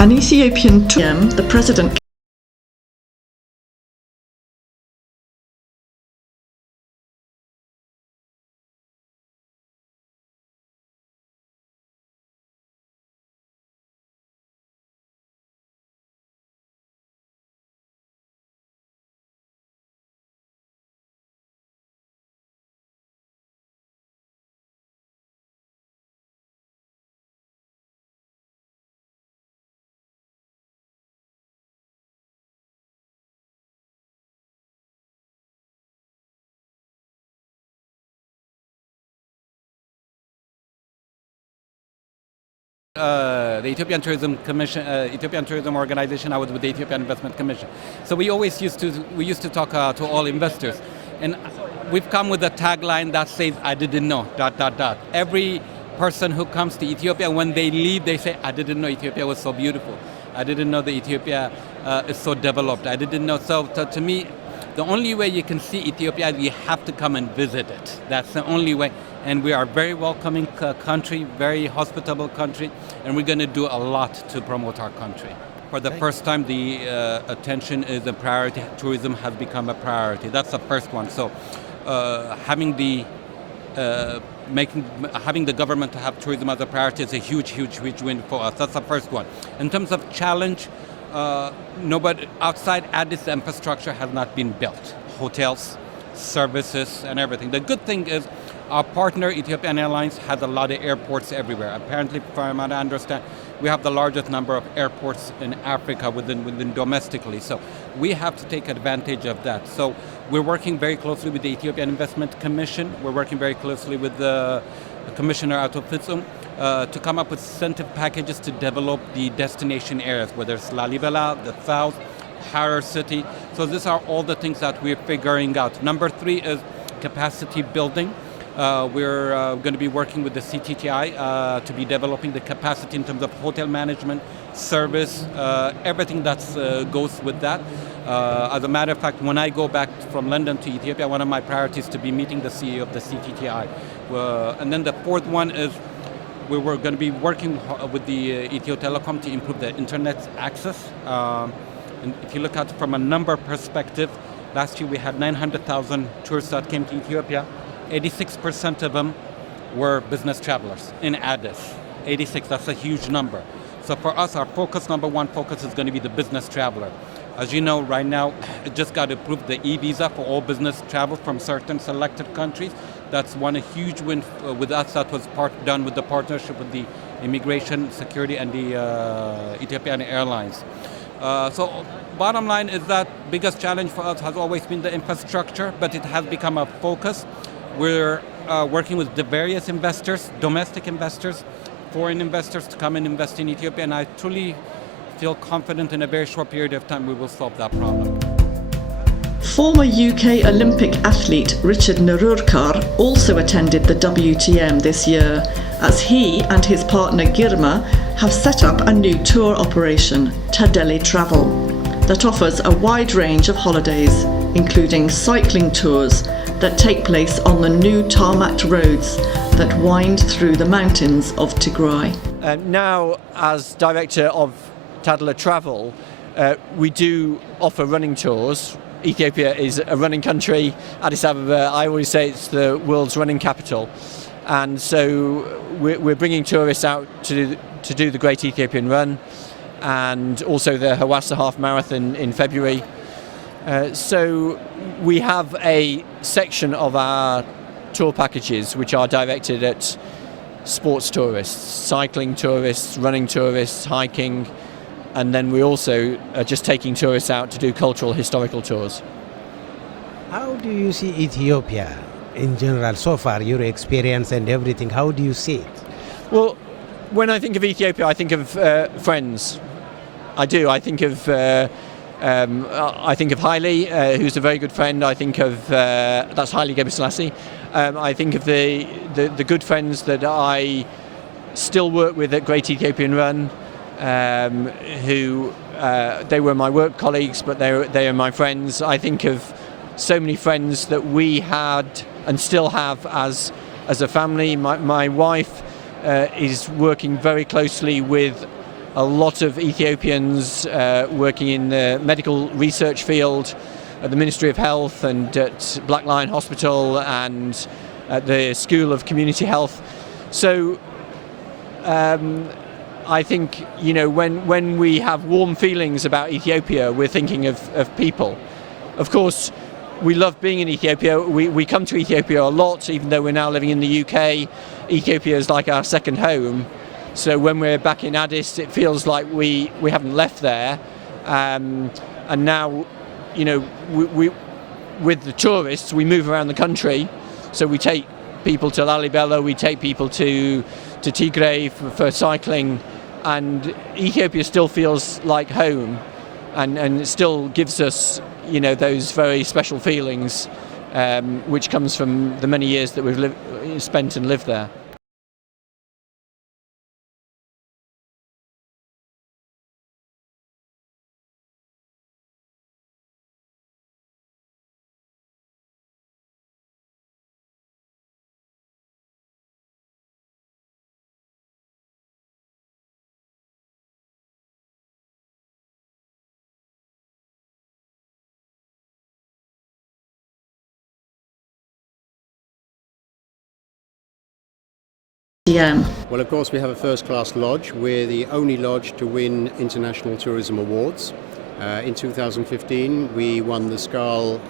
An Ethiopian the president the Ethiopian Tourism Commission, Ethiopian Tourism Organization. I was with the Ethiopian Investment Commission. So we used to talk to all investors, and we've come with a tagline that says, "I didn't know." ... Every person who comes to Ethiopia, when they leave, they say, "I didn't know Ethiopia was so beautiful. I didn't know that Ethiopia is so developed. I didn't know." So to me, the only way you can see Ethiopia, you have to come and visit it. That's the only way. And we are a very welcoming country, very hospitable country, and we're going to do a lot to promote our country. For the first time, the attention is a priority. Tourism has become a priority. That's the first one. So having the government to have tourism as a priority is a huge win for us. That's the first one. In terms of challenge, nobody outside Addis infrastructure has not been built. Hotels, services, and everything. The good thing is our partner, Ethiopian Airlines, has a lot of airports everywhere. Apparently, from what I understand, we have the largest number of airports in Africa within domestically. So we have to take advantage of that. So we're working very closely with the Ethiopian Investment Commission. We're working very closely with the Commissioner Ato Fitsum to come up with incentive packages to develop the destination areas, whether it's Lalibela, the south, Harar City. So these are all the things that we're figuring out. Number 3 is capacity building. We're going to be working with the CTTI to be developing the capacity in terms of hotel management, service, everything that goes with that. As a matter of fact, when I go back from London to Ethiopia, one of my priorities is to be meeting the CEO of the CTTI. And then the 4th one is we were going to be working with the Ethio Telecom to improve the internet access. And if you look at it from a number perspective, last year we had 900,000 tourists that came to Ethiopia. 86% of them were business travelers in Addis. 86, that's a huge number. So for us, our focus, number 1 focus is going to be the business traveler. As you know, right now, it just got approved the e-visa for all business travel from certain selected countries. That's a huge win with us. That was done with the partnership with the Immigration Security and the Ethiopian Airlines. So bottom line is that biggest challenge for us has always been the infrastructure, but it has become a focus. We're working with the various investors, domestic investors, foreign investors to come and invest in Ethiopia, and I truly feel confident in a very short period of time we will solve that problem. Former UK Olympic athlete Richard Nerurkar also attended the WTM this year, as he and his partner Girma have set up a new tour operation, Tadele Travel, that offers a wide range of holidays, including cycling tours that take place on the new tarmac roads that wind through the mountains of Tigray. Now, as director of Tadele Travel, we do offer running tours. Ethiopia is a running country. Addis Ababa, I always say it's the world's running capital. And so we're bringing tourists out to do the Great Ethiopian Run and also the Hawassa Half Marathon in February. So we have a section of our tour packages which are directed at sports tourists, cycling tourists, running tourists, hiking, and then we also are just taking tourists out to do cultural historical tours. How do you see Ethiopia in general so far, your experience and everything? How do you see it? Well, when I think of Ethiopia, I think of friends. I do. I think of Haile, who's a very good friend. I think of that's Haile Gebrselassie. I think of the good friends that I still work with at Great Ethiopian Run, who they were my work colleagues, but they are my friends. I think of so many friends that we had and still have as a family. My wife is working very closely with a lot of Ethiopians working in the medical research field at the Ministry of Health and at Black Lion Hospital and at the School of Community Health. So I think, you know, when we have warm feelings about Ethiopia, we're thinking of people. Of course, we love being in Ethiopia. We come to Ethiopia a lot, even though we're now living in the UK. Ethiopia is like our second home. So when we're back in Addis, it feels like we haven't left there. And now, you know, we with the tourists, we move around the country. So we take people to Lalibela, we take people to Tigray for cycling, and Ethiopia still feels like home, and it still gives us, you know, those very special feelings, which comes from the many years that we've spent and lived there. Well, of course, we have a first-class lodge. We're the only lodge to win International Tourism Awards. In 2015, we won the SKAL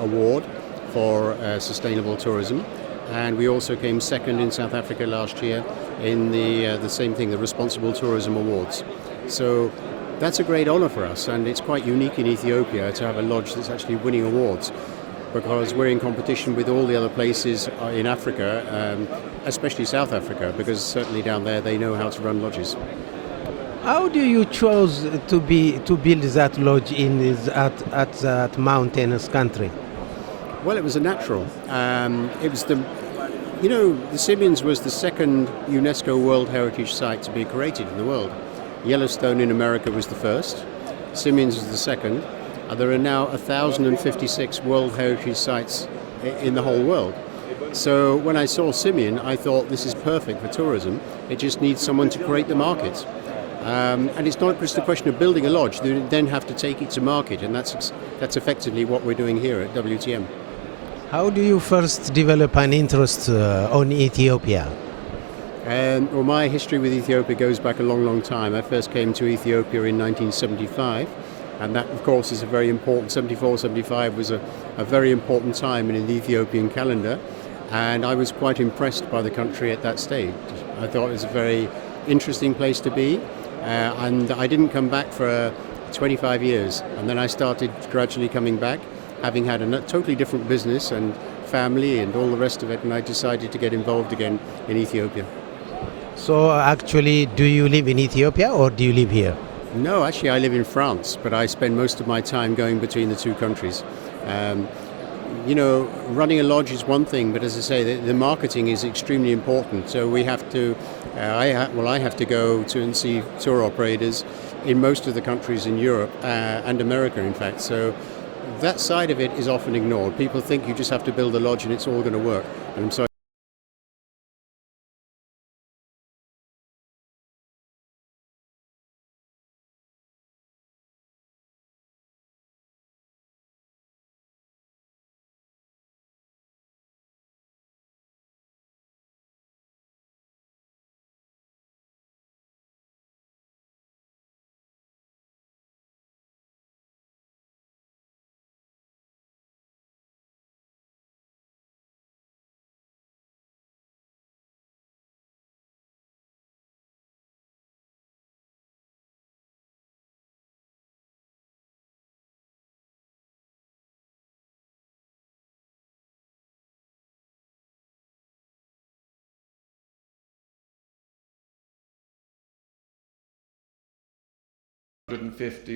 Award for Sustainable Tourism, and we also came second in South Africa last year in the same thing, the Responsible Tourism Awards. So that's a great honor for us, and it's quite unique in Ethiopia to have a lodge that's actually winning awards, because we're in competition with all the other places in Africa, especially South Africa, because certainly down there they know how to run lodges. How do you choose to build that lodge at that mountainous country? Well, it was a natural. It was the Simians was the second UNESCO World Heritage Site to be created in the world. Yellowstone in America was the first. Simians was the second. There are now 1,056 World Heritage Sites in the whole world. So when I saw Simian, I thought this is perfect for tourism. It just needs someone to create the market. And it's not just a question of building a lodge. You then have to take it to market, and that's effectively what we're doing here at WTM. How do you first develop an interest on Ethiopia? Well, my history with Ethiopia goes back a long, long time. I first came to Ethiopia in 1975. And that, of course, is a very important, 74, 75 was a very important time in the Ethiopian calendar. And I was quite impressed by the country at that stage. I thought it was a very interesting place to be. And I didn't come back for 25 years. And then I started gradually coming back, having had a totally different business and family and all the rest of it. And I decided to get involved again in Ethiopia. So actually, do you live in Ethiopia or do you live here? No, actually I live in France, but I spend most of my time going between the two countries. You know, running a lodge is one thing, but as I say, the marketing is extremely important. So we have to, I have to go to and see tour operators in most of the countries in Europe and America, in fact. So that side of it is often ignored. People think you just have to build a lodge and it's all going to work. And I'm sorry.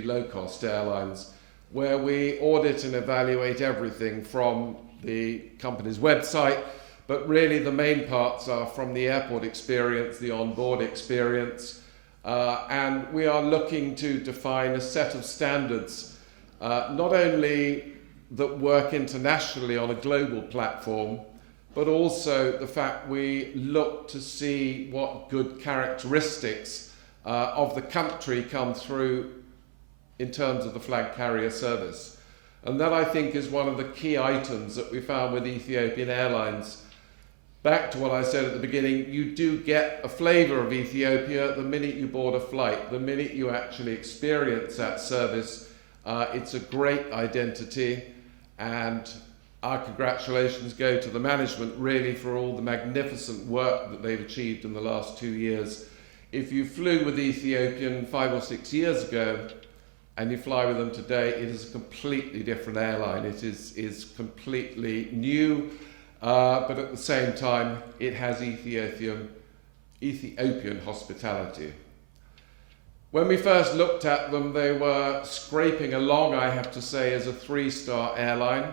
low-cost airlines, where we audit and evaluate everything from the company's website, but really the main parts are from the airport experience, the on-board experience, and we are looking to define a set of standards, not only that work internationally on a global platform, but also the fact we look to see what good characteristics of the country come through in terms of the flag carrier service. And that, I think, is one of the key items that we found with Ethiopian Airlines. Back to what I said at the beginning, you do get a flavour of Ethiopia the minute you board a flight, the minute you actually experience that service. It's a great identity, and our congratulations go to the management really for all the magnificent work that they've achieved in the last 2 years. If you flew with Ethiopian 5 or 6 years ago and you fly with them today, it is a completely different airline. It is completely new, but at the same time, it has Ethiopian hospitality. When we first looked at them, they were scraping along, I have to say, as a 3-star airline.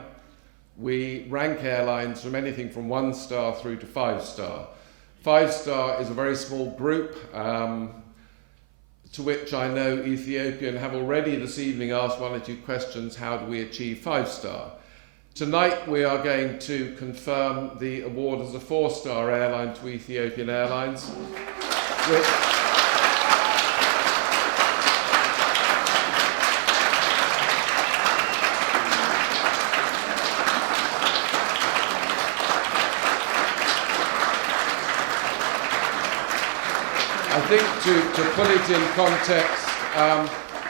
We rank airlines from anything from 1 star through to 5-star. 5-star is a very small group, to which I know Ethiopian have already this evening asked 1 or 2 questions, how do we achieve 5-star? Tonight we are going to confirm the award as a 4-star airline to Ethiopian Airlines, which I think to put it in context,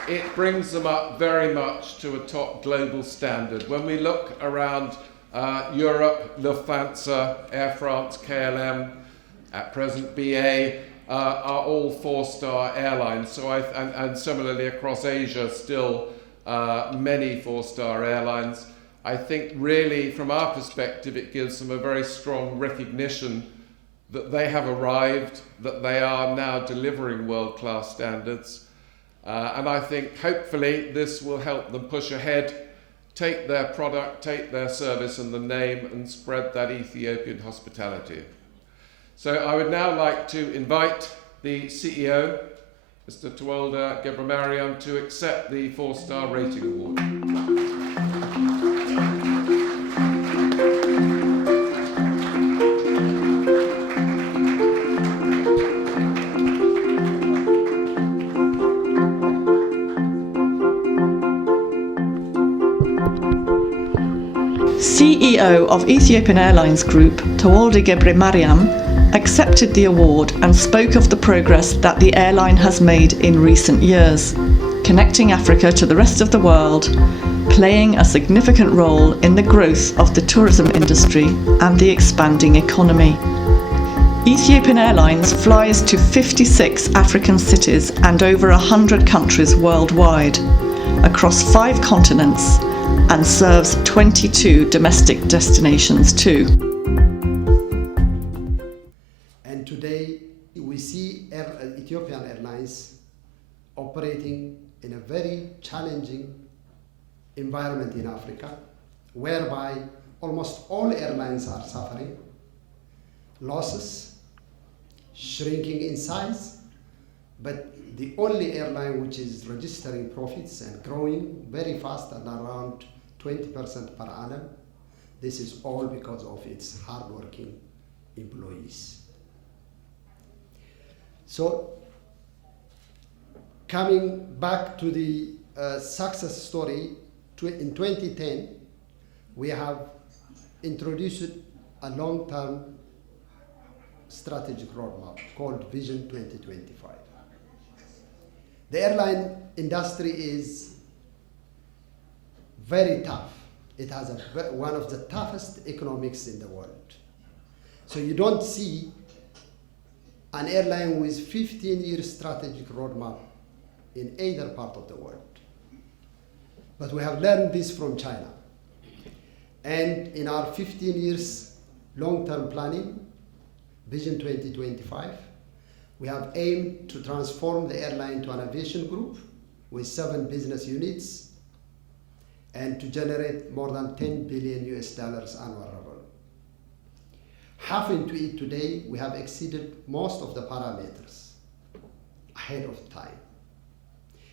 it brings them up very much to a top global standard. When we look around Europe, Lufthansa, Air France, KLM, at present BA, are all 4-star airlines. So and similarly across Asia, still many 4-star airlines. I think really from our perspective, it gives them a very strong recognition that they have arrived, that they are now delivering world-class standards. And I think hopefully this will help them push ahead, take their product, take their service and the name, and spread that Ethiopian hospitality. So I would now like to invite the CEO, Mr. Tewolde Gebremariam, to accept the 4-star rating award. CEO of Ethiopian Airlines Group, Tewolde Gebremariam, accepted the award and spoke of the progress that the airline has made in recent years, connecting Africa to the rest of the world, playing a significant role in the growth of the tourism industry and the expanding economy. Ethiopian Airlines flies to 56 African cities and over 100 countries worldwide, across 5 continents, and serves 22 domestic destinations too. And today we see Ethiopian Airlines operating in a very challenging environment in Africa, whereby almost all airlines are suffering losses, shrinking in size, but the only airline which is registering profits and growing very fast at around 20% per annum. This is all because of its hardworking employees. So, coming back to the success story, in 2010, we have introduced a long-term strategic roadmap called Vision 2025. The airline industry is very tough. It has one of the toughest economics in the world. So you don't see an airline with 15-year strategic roadmap in either part of the world. But we have learned this from China. And in our 15 years long-term planning, Vision 2025, we have aimed to transform the airline to an aviation group with 7 business units and to generate more than $10 billion annual revenue. Having to it today, we have exceeded most of the parameters ahead of time.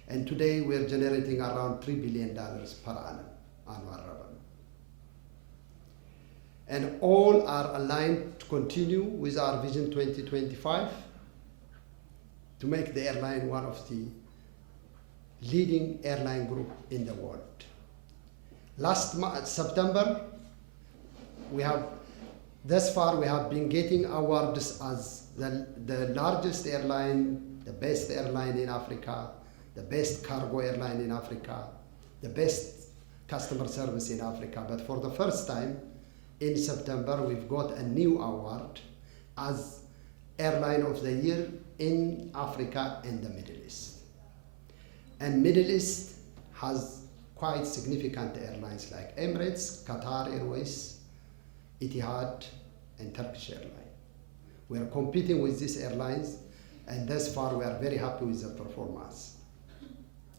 And today we are generating around $3 billion per annum annual revenue. And all are aligned to continue with our Vision 2025 to make the airline one of the leading airline group in the world. Last September, thus far we have been getting awards as the largest airline, the best airline in Africa, the best cargo airline in Africa, the best customer service in Africa. But for the first time in September, we've got a new award as Airline of the Year in Africa and the Middle East. And Middle East has quite significant airlines like Emirates, Qatar Airways, Etihad, and Turkish Airlines. We are competing with these airlines, and thus far we are very happy with the performance.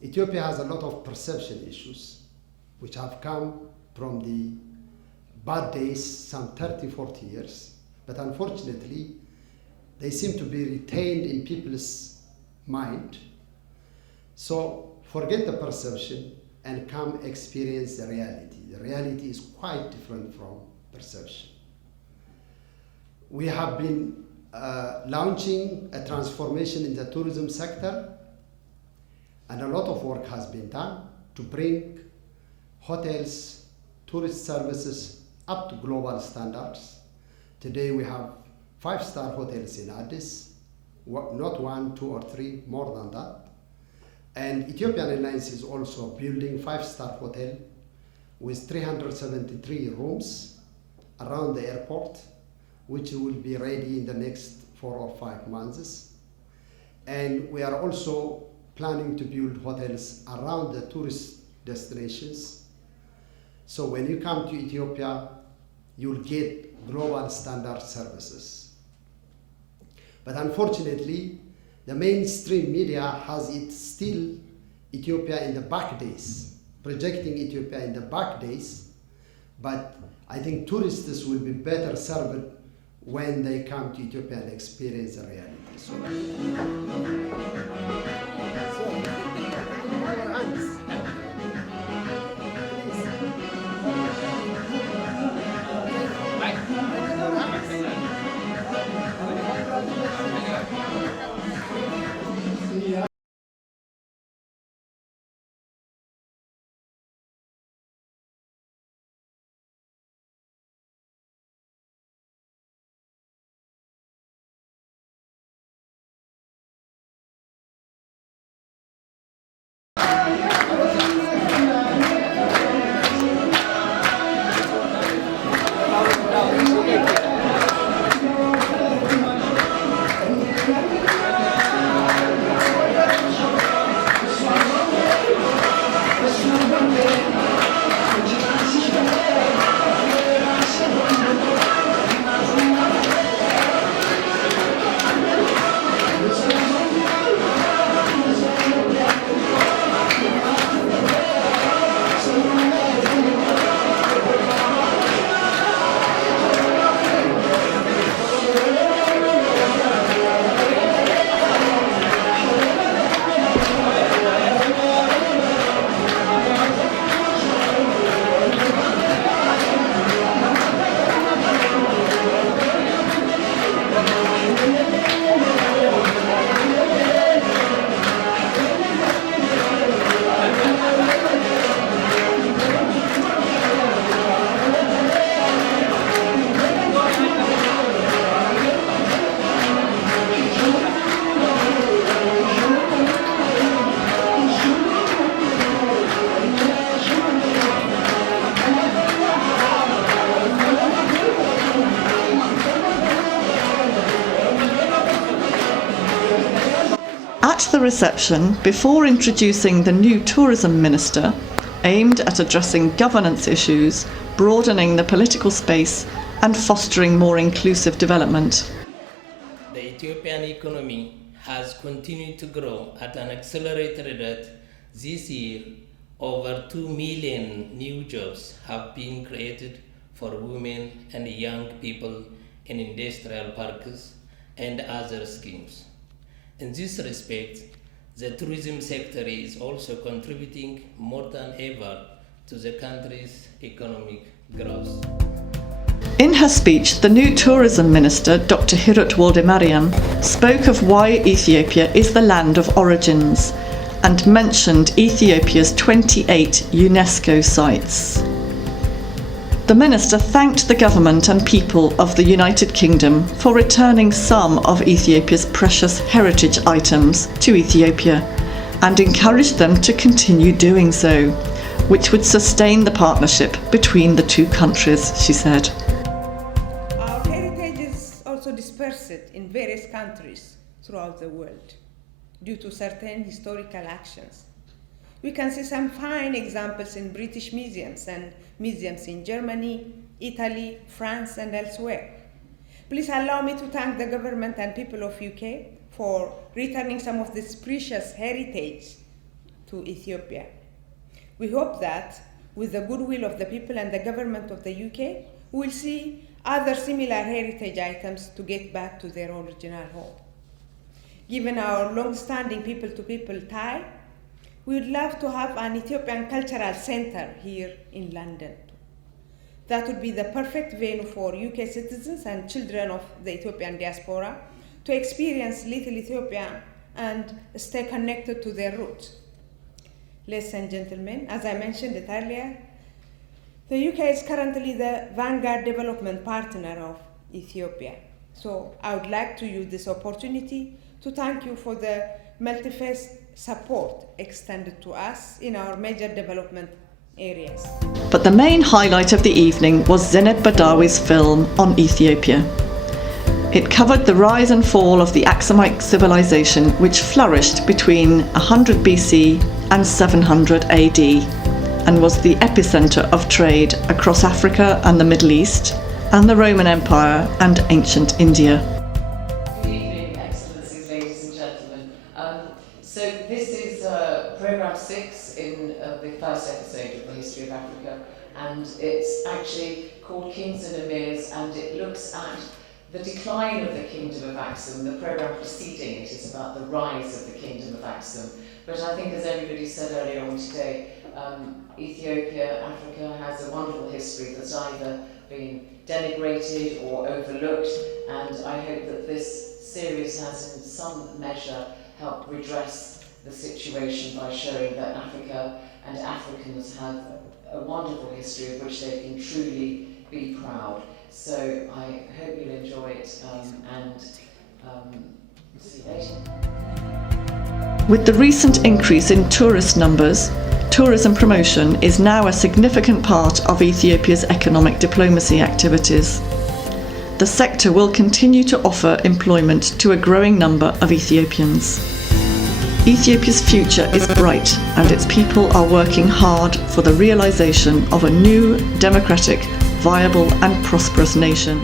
Ethiopia has a lot of perception issues, which have come from the bad days some 30, 40 years, but unfortunately, they seem to be retained in people's mind. So forget the perception and come experience the reality. The reality is quite different from perception. We have been launching a transformation in the tourism sector, and a lot of work has been done to bring hotels, tourist services up to global standards. Today we have 5-star hotels in Addis, not 1, 2, or 3, more than that. And Ethiopian Airlines is also building 5-star hotel with 373 rooms around the airport, which will be ready in the next 4 or 5 months. And we are also planning to build hotels around the tourist destinations. So when you come to Ethiopia, you'll get global standard services. But unfortunately, the mainstream media has it still Ethiopia in the back days, projecting Ethiopia in the back days. But I think tourists will be better served when they come to Ethiopia and experience the reality. So, At the reception, before introducing the new tourism minister, aimed at addressing governance issues, broadening the political space, and fostering more inclusive development. The Ethiopian economy has continued to grow at an accelerated rate. This year, over 2 million new jobs have been created for women and young people in industrial parks and other schemes. In this respect, the tourism sector is also contributing more than ever to the country's economic growth. In her speech, the new tourism minister, Dr. Hirut Waldemariam, spoke of why Ethiopia is the land of origins and mentioned Ethiopia's 28 UNESCO sites. The minister thanked the government and people of the United Kingdom for returning some of Ethiopia's precious heritage items to Ethiopia and encouraged them to continue doing so, which would sustain the partnership between the two countries, she said. Our heritage is also dispersed in various countries throughout the world due to certain historical actions. We can see some fine examples in British museums and museums in Germany, Italy, France, and elsewhere. Please allow me to thank the government and people of UK for returning some of this precious heritage to Ethiopia. We hope that with the goodwill of the people and the government of the UK, we'll see other similar heritage items to get back to their original home. Given our long-standing people-to-people tie, we would love to have an Ethiopian cultural center here in London. That would be the perfect venue for UK citizens and children of the Ethiopian diaspora to experience Little Ethiopia and stay connected to their roots. Ladies and gentlemen, as I mentioned it earlier, the UK is currently the vanguard development partner of Ethiopia. So I would like to use this opportunity to thank you for the multi-faced support extended to us in our major development areas. But the main highlight of the evening was Zineb Badawi's film on Ethiopia. It covered the rise and fall of the Aksumite civilization, which flourished between 100 BC and 700 AD and was the epicenter of trade across Africa and the Middle East and the Roman Empire and ancient India. Good evening, Excellencies, ladies and gentlemen. So this is Programme 6 in the first episode of the History of Africa, and it's actually called Kings and Emirs, and it looks at the decline of the Kingdom of Aksum. The programme preceding it is about the rise of the Kingdom of Aksum. But I think, as everybody said earlier on today, Ethiopia, Africa, has a wonderful history that's either been denigrated or overlooked, and I hope that this series has in some measure helped redress the situation by showing that Africa and Africans have a wonderful history of which they can truly be proud. So I hope you'll enjoy it and see you later. With the recent increase in tourist numbers, tourism promotion is now a significant part of Ethiopia's economic diplomacy activities. The sector will continue to offer employment to a growing number of Ethiopians. Ethiopia's future is bright, and its people are working hard for the realization of a new, democratic, viable and prosperous nation.